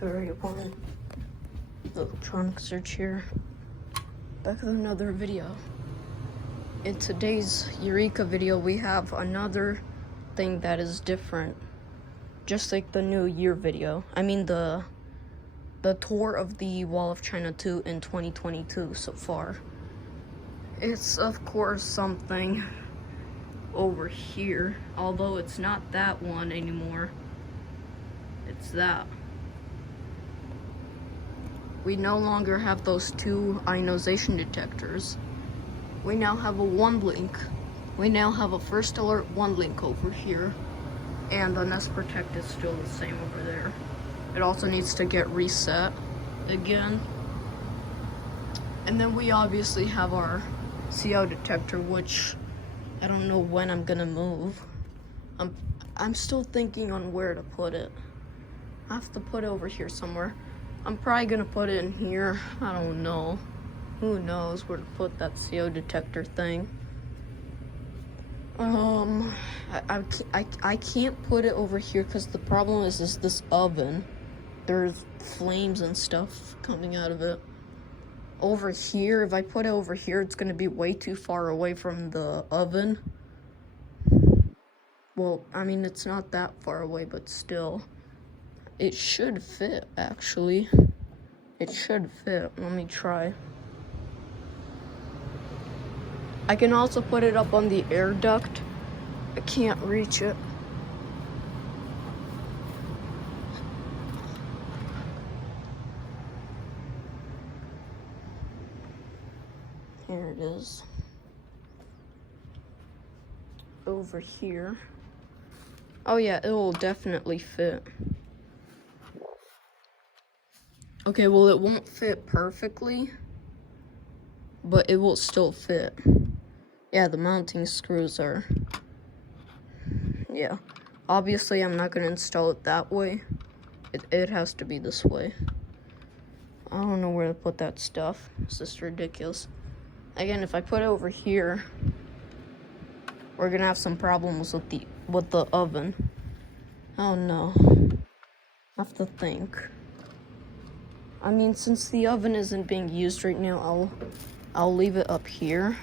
31. Electronic search here. Back with another video. In today's Eureka video, we have another thing that is different. Just like the New Year video. I mean the tour of the Wall of China 2 in 2022 so far. It's of course something over here, although it's not that one anymore. It's that. We no longer have those two ionization detectors. We now have a one link. We now have a first alert one link over here. And the Nest Protect is still the same over there. It also needs to get reset again. And then we obviously have our CO detector, which I don't know when I'm gonna move. I'm still thinking on where to put it. I have to put it over here somewhere. I'm probably gonna put it in here. I don't know. Who knows where to put that CO detector thing. I can't put it over here because the problem is this oven. There's flames and stuff coming out of it. Over here, if I put it over here, it's gonna be way too far away from the oven. Well, I mean, it's not that far away, but still. It should fit, actually. It should fit. Let me try. I can also put it up on the air duct. I can't reach it. Here it is. Over here. Oh yeah, it will definitely fit. Okay, well it won't fit perfectly, but it will still fit. Yeah, the mounting screws are... Yeah. Obviously, I'm not gonna install it that way. It has to be this way. I don't know where to put that stuff. It's just ridiculous. Again, if I put it over here, we're gonna have some problems with the oven. Oh no. I have to think. I mean, since the oven isn't being used right now, I'll leave it up here.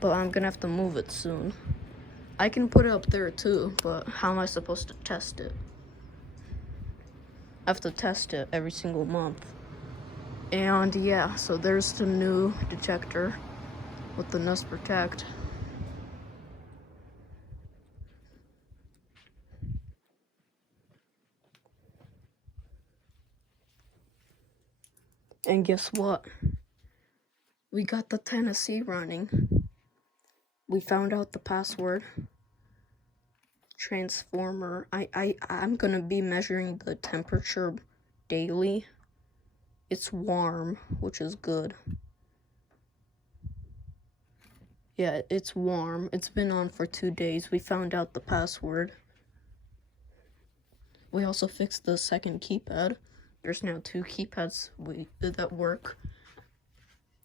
But I'm gonna have to move it soon. I can put it up there too, but how am I supposed to test it? I have to test it every single month. And yeah, so there's the new detector with the Nest Protect. And guess what? We got the Tennessee running. We found out the password. Transformer. I'm gonna be measuring the temperature daily. It's warm, which is good. Yeah, it's warm. It's been on for 2 days. We found out the password. We also fixed the second keypad. There's now 2 keypads that work.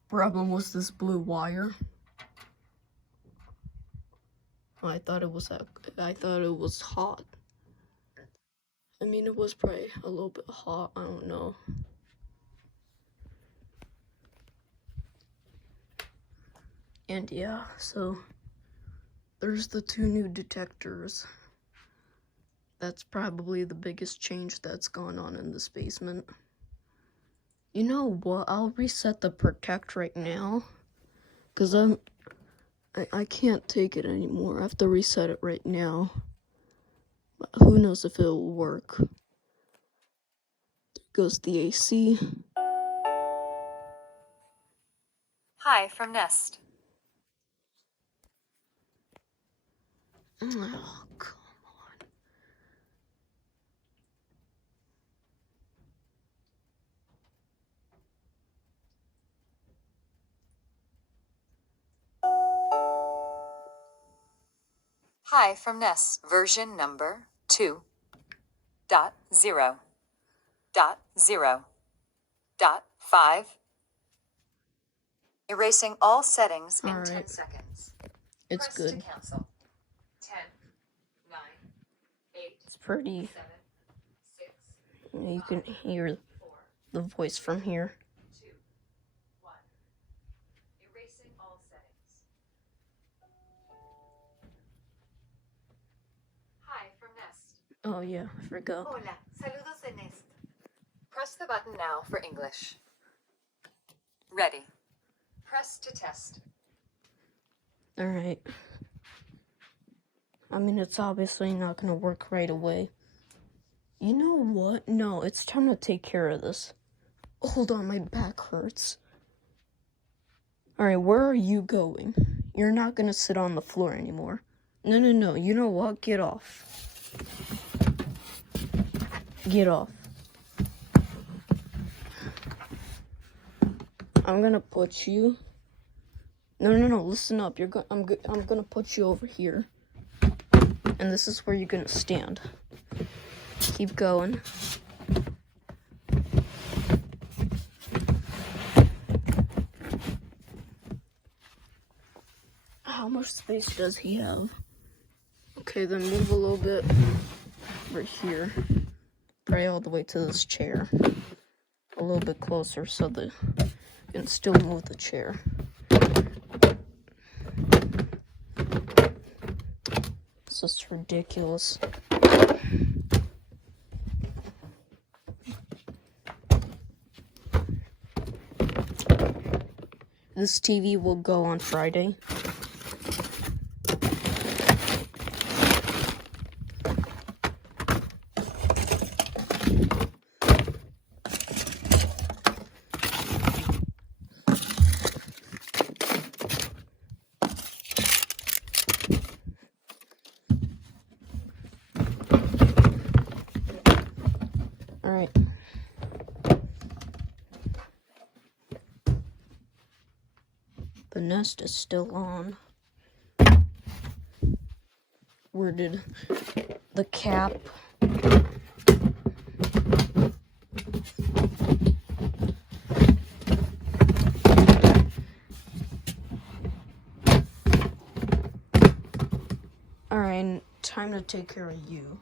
Problem was this blue wire. I thought it was hot. I mean, it was probably a little bit hot. I don't know. And yeah, so there's the 2 new detectors. That's probably the biggest change that's gone on in this basement. You know what? I'll reset the Protect right now. Because I can't take it anymore. I have to reset it right now. But who knows if it'll work. There goes the AC. Hi from Nest. Oh, come on. Hi from Nest. Version number 2.0.0.5. Erasing all settings in 10 seconds. It's Press good. to cancel. 10, 9, 8. It's pretty. 7, 6, You can hear the voice from here. 2, 1. Erasing all settings. Hi from Nest. Oh yeah, I forgot. Hola, saludos de Nest. Press the button now for English. Ready. Press to test. Alright. I mean, it's obviously not gonna work right away. You know what? No, it's time to take care of this. Hold on, my back hurts. Alright, where are you going? You're not gonna sit on the floor anymore. No. You know what? Get off. Get off. I'm gonna put you... No, listen up. I'm gonna put you over here. And this is where you're gonna stand. Keep going. How much space does he have? Okay, then move a little bit right here. Probably all the way to this chair. A little bit closer so that you can still move the chair. This is ridiculous. This TV will go on Friday. Alright. The Nest is still on. Where did the cap? Alright, time to take care of you.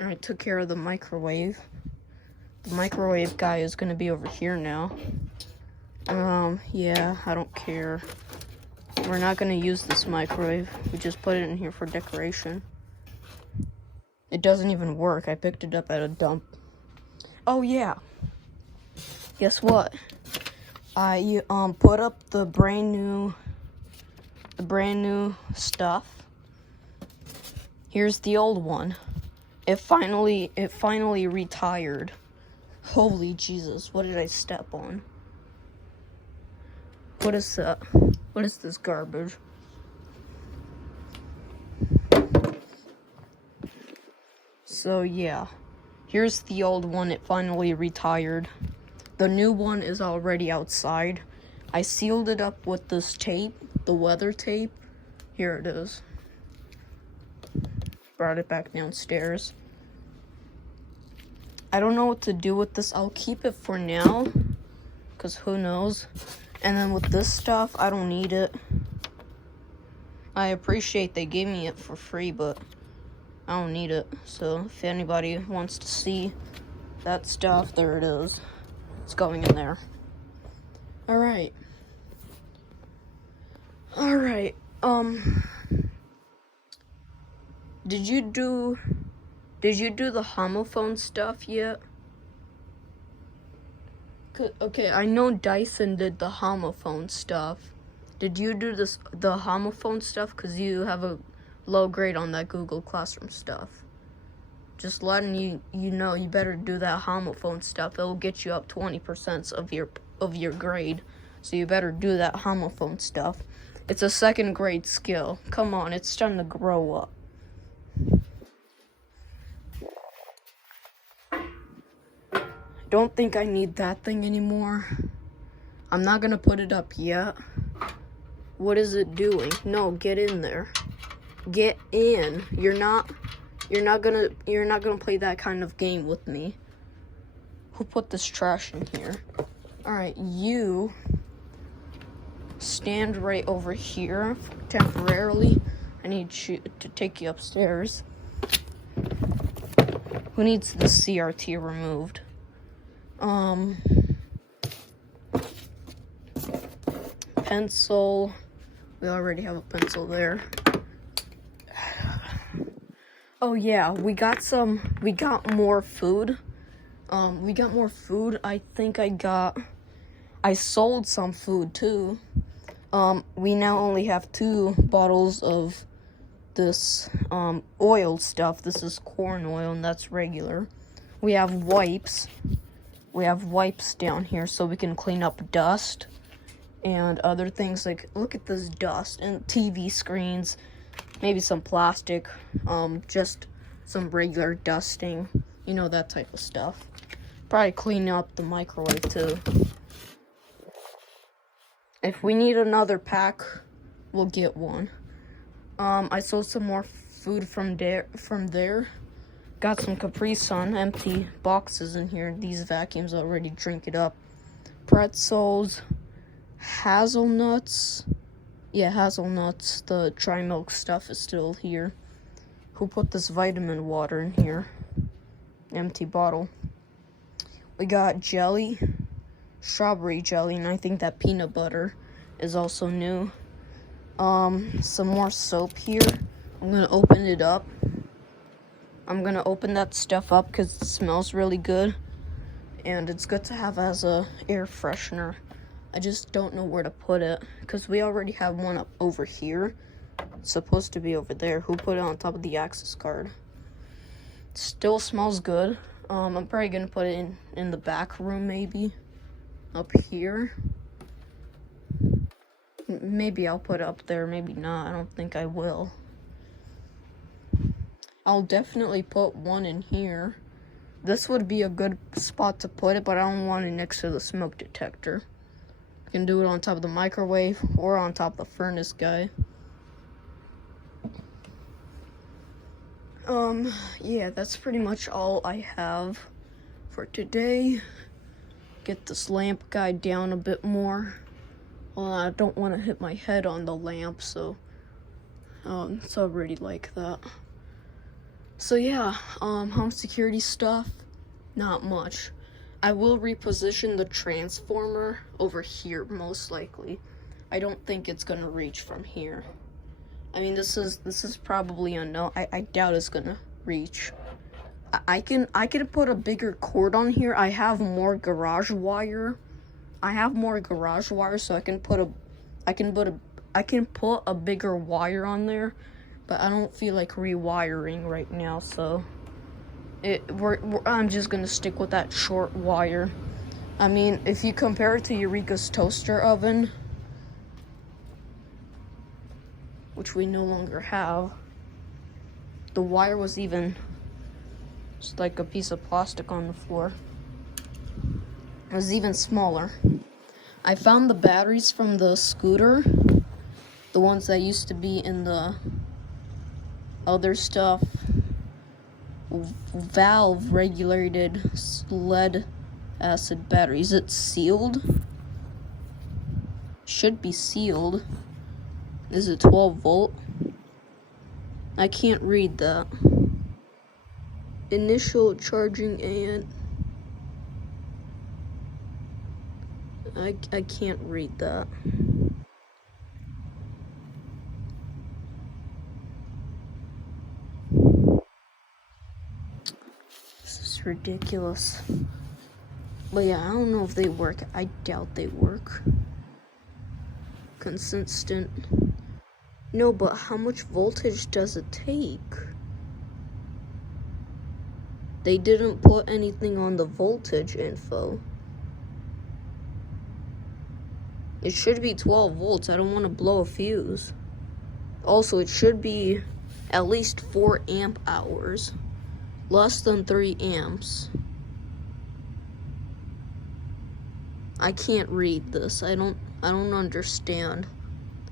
I took care of the microwave. The microwave guy is gonna be over here now. Yeah, I don't care. We're not gonna use this microwave. We just put it in here for decoration. It doesn't even work. I picked it up at a dump. Oh yeah. Guess what? I put up the brand new stuff. Here's the old one. It finally retired. Holy Jesus, what did I step on? What is that? What is this garbage? So yeah, here's the old one. It finally retired. The new one is already outside. I sealed it up with this tape, the weather tape. Here it is. Brought it back downstairs. I don't know what to do with this. I'll keep it for now, because who knows. And then with this stuff, I don't need it. I appreciate they gave me it for free, but I don't need it. So if anybody wants to see that stuff, there it is. It's going in there. Alright. Did you do the homophone stuff yet? Okay, I know Dyson did the homophone stuff. Did you do the homophone stuff? Because you have a low grade on that Google Classroom stuff. Just letting you know, you better do that homophone stuff. It'll get you up 20% of your grade. So you better do that homophone stuff. It's a 2nd grade skill. Come on, it's time to grow up. Don't think I need that thing anymore. I'm not gonna put it up yet. What is it doing? No, get in there. Get in. You're not gonna play that kind of game with me. Who put this trash in here? Alright, you stand right over here temporarily. I need you to take you upstairs. Who needs the CRT removed? Pencil. We already have a pencil there. Oh yeah, we got more food. We got more food. I think I sold some food too. We now only have 2 bottles of this, oil stuff. This is corn oil and that's regular. We have wipes. We have wipes down here so we can clean up dust and other things. Like, look at this dust and TV screens. Maybe some plastic, just some regular dusting, you know, that type of stuff. Probably clean up the microwave too. If we need another pack, we'll get one. I sold some more food from there. Got some Capri Sun, empty boxes in here. These vacuums already drink it up. Pretzels, hazelnuts. Yeah, hazelnuts. The dry milk stuff is still here. Who put this vitamin water in here? Empty bottle. We got jelly, strawberry jelly, and I think that peanut butter is also new. Some more soap here. I'm gonna open it up. I'm gonna open that stuff up because it smells really good. And it's good to have as a air freshener. I just don't know where to put it because we already have one up over here. It's supposed to be over there. Who put it on top of the access card? It still smells good. I'm probably gonna put it in the back room, maybe up here. Maybe I'll put it up there, maybe not. I don't think I will. I'll definitely put one in here. This would be a good spot to put it, but I don't want it next to the smoke detector. I can do it on top of the microwave or on top of the furnace guy. Yeah, that's pretty much all I have for today. Get this lamp guy down a bit more. Well, I don't want to hit my head on the lamp, so it's already like that. So yeah, home security stuff, not much. I will reposition the transformer over here, most likely. I don't think it's gonna reach from here. I mean, this is probably unknown. I doubt it's gonna reach. I can put a bigger cord on here. I have more garage wire. So I can put a bigger wire on there, but I don't feel like rewiring right now, so I'm just gonna stick with that short wire. I mean, if you compare it to Eureka's toaster oven, which we no longer have, the wire was even just like a piece of plastic on the floor. It was even smaller. I found the batteries from the scooter, the ones that used to be in the other stuff. Valve regulated lead acid battery. Is it sealed? Should be sealed. Is it 12 volt? I can't read that. Initial charging and I can't read that. This is ridiculous. But yeah, I don't know if they work. I doubt they work. Consistent. No, but how much voltage does it take? They didn't put anything on the voltage info. It should be 12 volts. I don't want to blow a fuse. Also, it should be at least 4 amp hours. Less than 3 amps. I can't read this. I don't understand.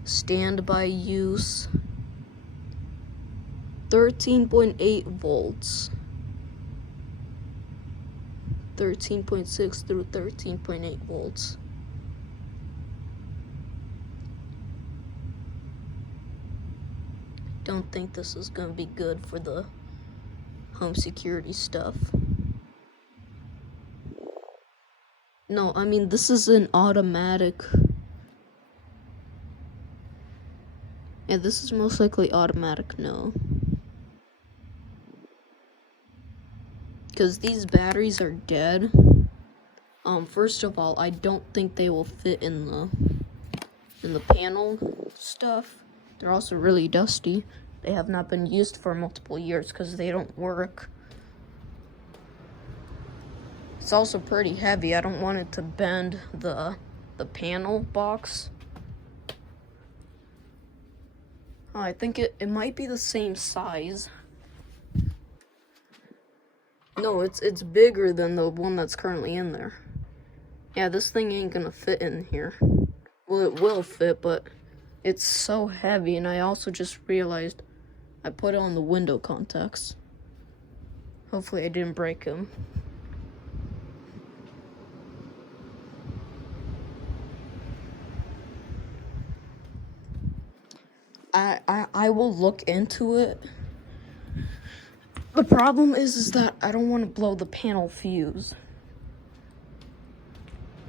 Standby use. 13.8 volts. 13.6 through 13.8 volts. Don't think this is gonna be good for the home security stuff. No, I mean, this is an automatic. Yeah, this is most likely automatic, no. Because these batteries are dead. First of all, I don't think they will fit in the panel stuff. They're also really dusty. They have not been used for multiple years because they don't work. It's also pretty heavy. I don't want it to bend the panel box. Oh, I think it might be the same size. No, it's bigger than the one that's currently in there. Yeah, this thing ain't gonna fit in here. Well, it will fit, but it's so heavy, and I also just realized I put on the window contacts. Hopefully I didn't break them. I will look into it. The problem is that I don't want to blow the panel fuse.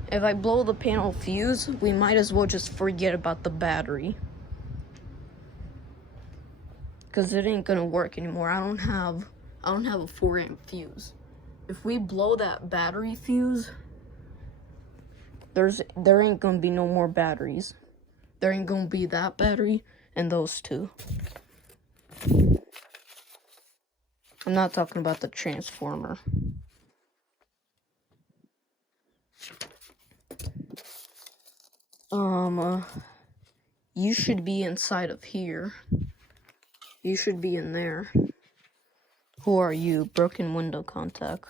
If I blow the panel fuse, we might as well just forget about the battery. Cause it ain't gonna work anymore. I don't have a 4-amp fuse. If we blow that battery fuse, there ain't gonna be no more batteries. There ain't gonna be that battery and those two. I'm not talking about the transformer. You should be inside of here. You should be in there. Who are you? Broken window contact.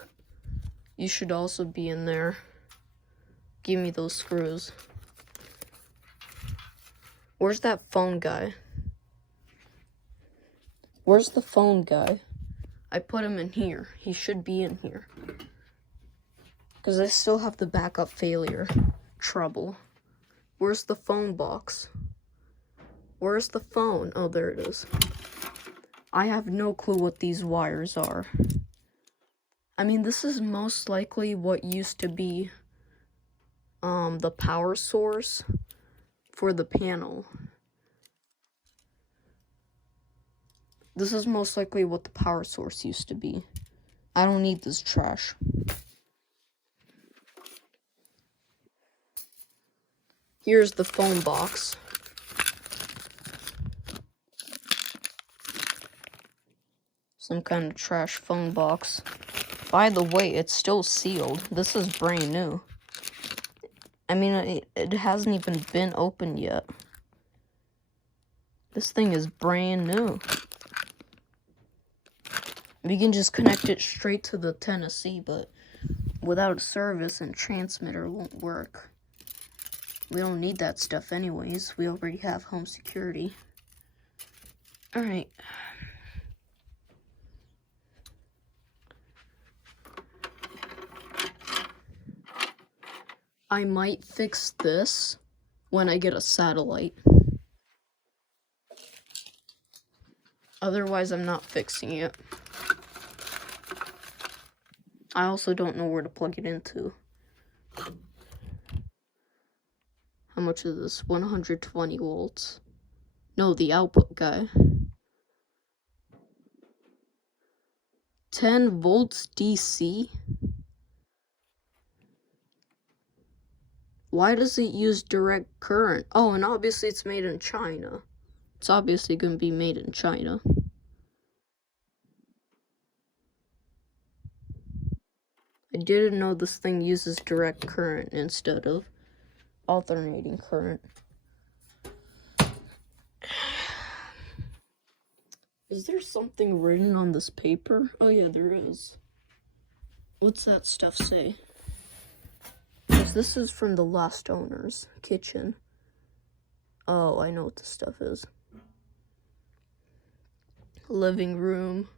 You should also be in there. Give me those screws. Where's that phone guy? Where's the phone guy? I put him in here. He should be in here. Because I still have the backup failure trouble. Where's the phone box? Where's the phone? Oh, there it is. I have no clue what these wires are. I mean, this is most likely what used to be the power source for the panel. This is most likely what the power source used to be. I don't need this trash. Here's the phone box. Some kind of trash phone box. By the way, it's still sealed. This is brand new. I mean, it hasn't even been opened yet. This thing is brand new. We can just connect it straight to the Tennessee, but without service and transmitter won't work. We don't need that stuff anyways. We already have home security. Alright. I might fix this when I get a satellite. Otherwise, I'm not fixing it. I also don't know where to plug it into. How much is this? 120 volts. No, the output guy. 10 volts DC? Why does it use direct current? Oh, and obviously it's made in China. It's obviously going to be made in China. I didn't know this thing uses direct current instead of alternating current. Is there something written on this paper? Oh yeah, there is. What's that stuff say? Because this is from the last owner's kitchen. Oh, I know what this stuff is. living room,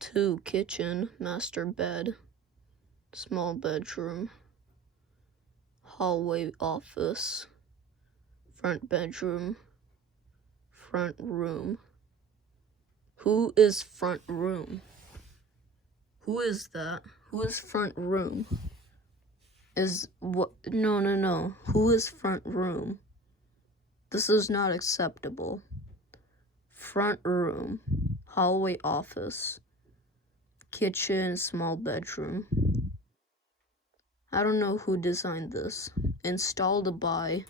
2 kitchen, master bed, small bedroom, hallway office, front bedroom, front room. Who is front room? Who is that? Who is front room? Is what? No. Who is front room? This is not acceptable. Front room, hallway office, kitchen, small bedroom. I don't know who designed this. Installed by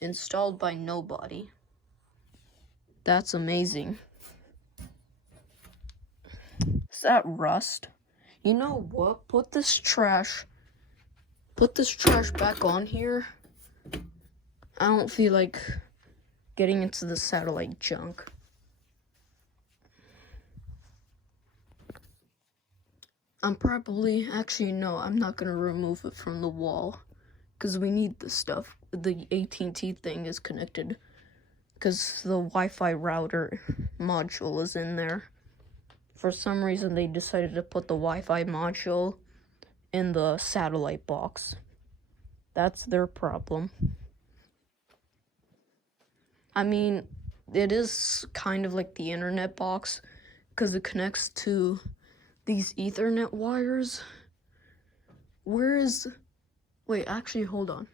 nobody. That's amazing. Is that rust? You know what? Put this trash back on here. I don't feel like getting into the satellite junk. I'm not gonna remove it from the wall, because we need this stuff. The AT&T thing is connected, because the Wi-Fi router module is in there. For some reason, they decided to put the Wi-Fi module in the satellite box. That's their problem. I mean, it is kind of like the internet box, because it connects to these Ethernet wires. Wait, actually, hold on.